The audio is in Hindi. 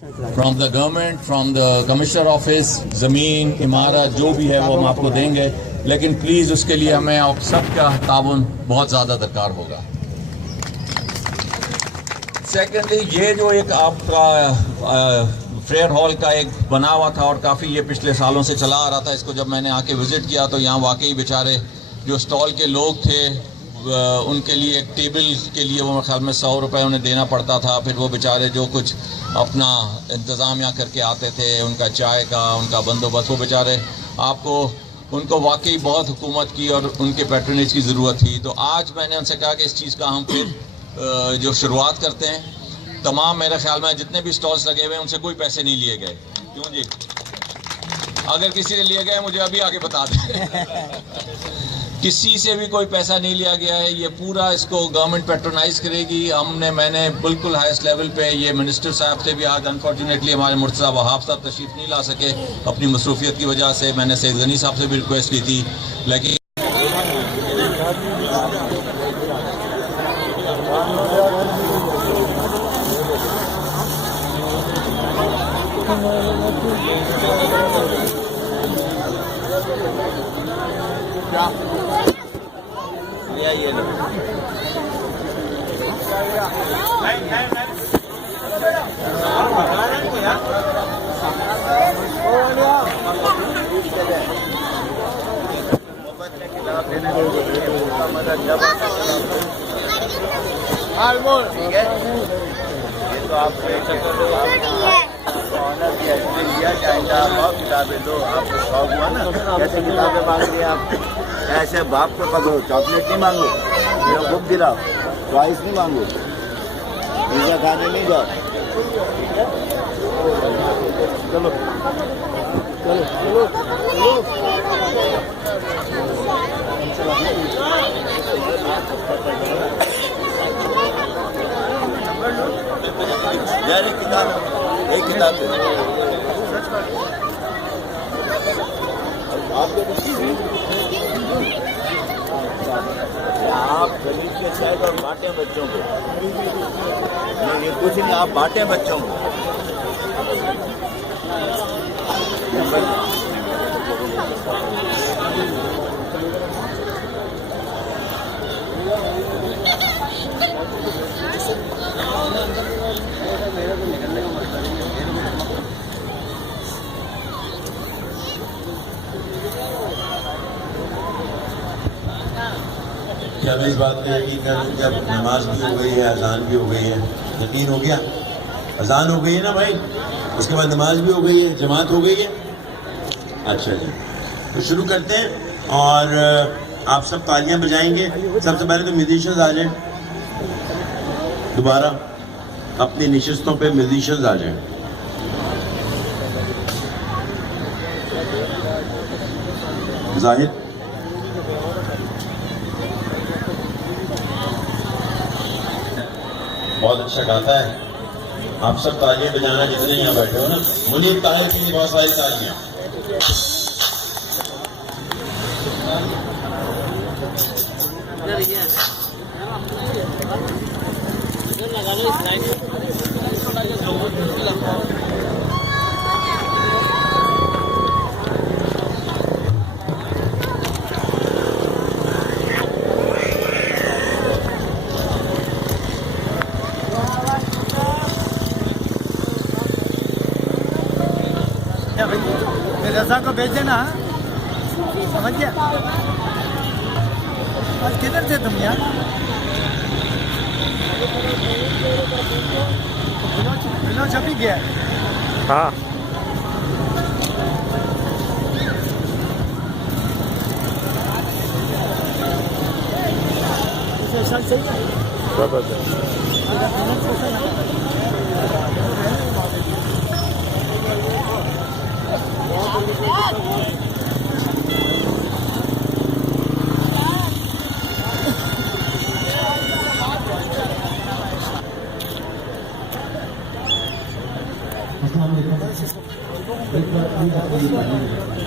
From the government, from the commissioner office, ज़मीन, इमारत जो भी है वो हम आपको देंगे, लेकिन प्लीज़ उसके लिए हमें आप सबका ताउन बहुत ज़्यादा दरकार होगा। सेकेंडली, ये जो एक आपका फेयर हॉल का एक बना हुआ था और काफ़ी ये पिछले सालों से चला आ रहा था, इसको जब मैंने आके विज़िट किया तो यहाँ वाकई बेचारे जो स्टॉल के लोग थे उनके लिए एक टेबल के लिए वो मेरे ख्याल में 100 रुपये उन्हें देना पड़ता था। फिर वो बेचारे जो कुछ अपना इंतज़ाम यहाँ करके आते थे, उनका चाय का उनका बंदोबस्त, वो बेचारे आपको उनको वाकई बहुत हुकूमत की और उनके पैट्रनेज की ज़रूरत थी। तो आज मैंने उनसे कहा कि इस चीज़ का हम फिर जो शुरुआत करते हैं। तमाम मेरे ख्याल में जितने भी स्टॉल्स लगे हुए हैं उनसे कोई पैसे नहीं लिए गए। क्यों जी? अगर किसी ने लिए गए मुझे अभी आगे बता दें। किसी से भी कोई पैसा नहीं लिया गया है। ये पूरा इसको गवर्नमेंट पैट्रोनाइज करेगी। मैंने बिल्कुल हाईएस्ट लेवल पे ये मिनिस्टर साहब से भी आज अनफॉर्चुनेटली हमारे मुर्तज़ा वहाब साहब तशरीफ़ नहीं ला सके अपनी मसरूफियत की वजह से। मैंने सैयद गनी साहब से भी रिक्वेस्ट की थी, लेकिन ये लो। ठीक है, ये तो आप ऑनर दिया जाएगा। आप किताबें दो, आपको शौक हुआ ना, कैसे किताबें मांग रही आप? ऐसे बाप को पकड़ो, चॉकलेट नहीं मांगो, मेरा बुक दिलाओ, प्राइस नहीं मांगो, पिज्जा खाने नहीं जाओ। चलो चलो चलो यार एक किताब आप गरीब के साइड और बांटे बच्चों को। ये कुछ नहीं, आप बांटे बच्चों को। क्या मैं इस बात पे यकीन करूँ कि अब नमाज भी हो गई है, अजान भी हो गई है? यकीन हो गया? अजान हो गई है ना भाई, उसके बाद नमाज भी हो गई है, जमात हो गई है। अच्छा जी, तो शुरू करते हैं और आप सब तालियां बजाएंगे। सबसे पहले तो म्यूजिशियंस आ जाएं, दोबारा अपनी निशस्तों पे म्यूजिशियंस आ जाएं। जाहिद, बहुत अच्छा गाता है। आप सब तालियां बजाना जितने यहाँ बैठे हो ना। मुनीब ताहिर की बहुत सारी तालियां। रजा को भेजे ना, समझ गया? आज किधर थे तुम यार? विनोद छपी गया। हाँ, अस्सलाम वालेकुम।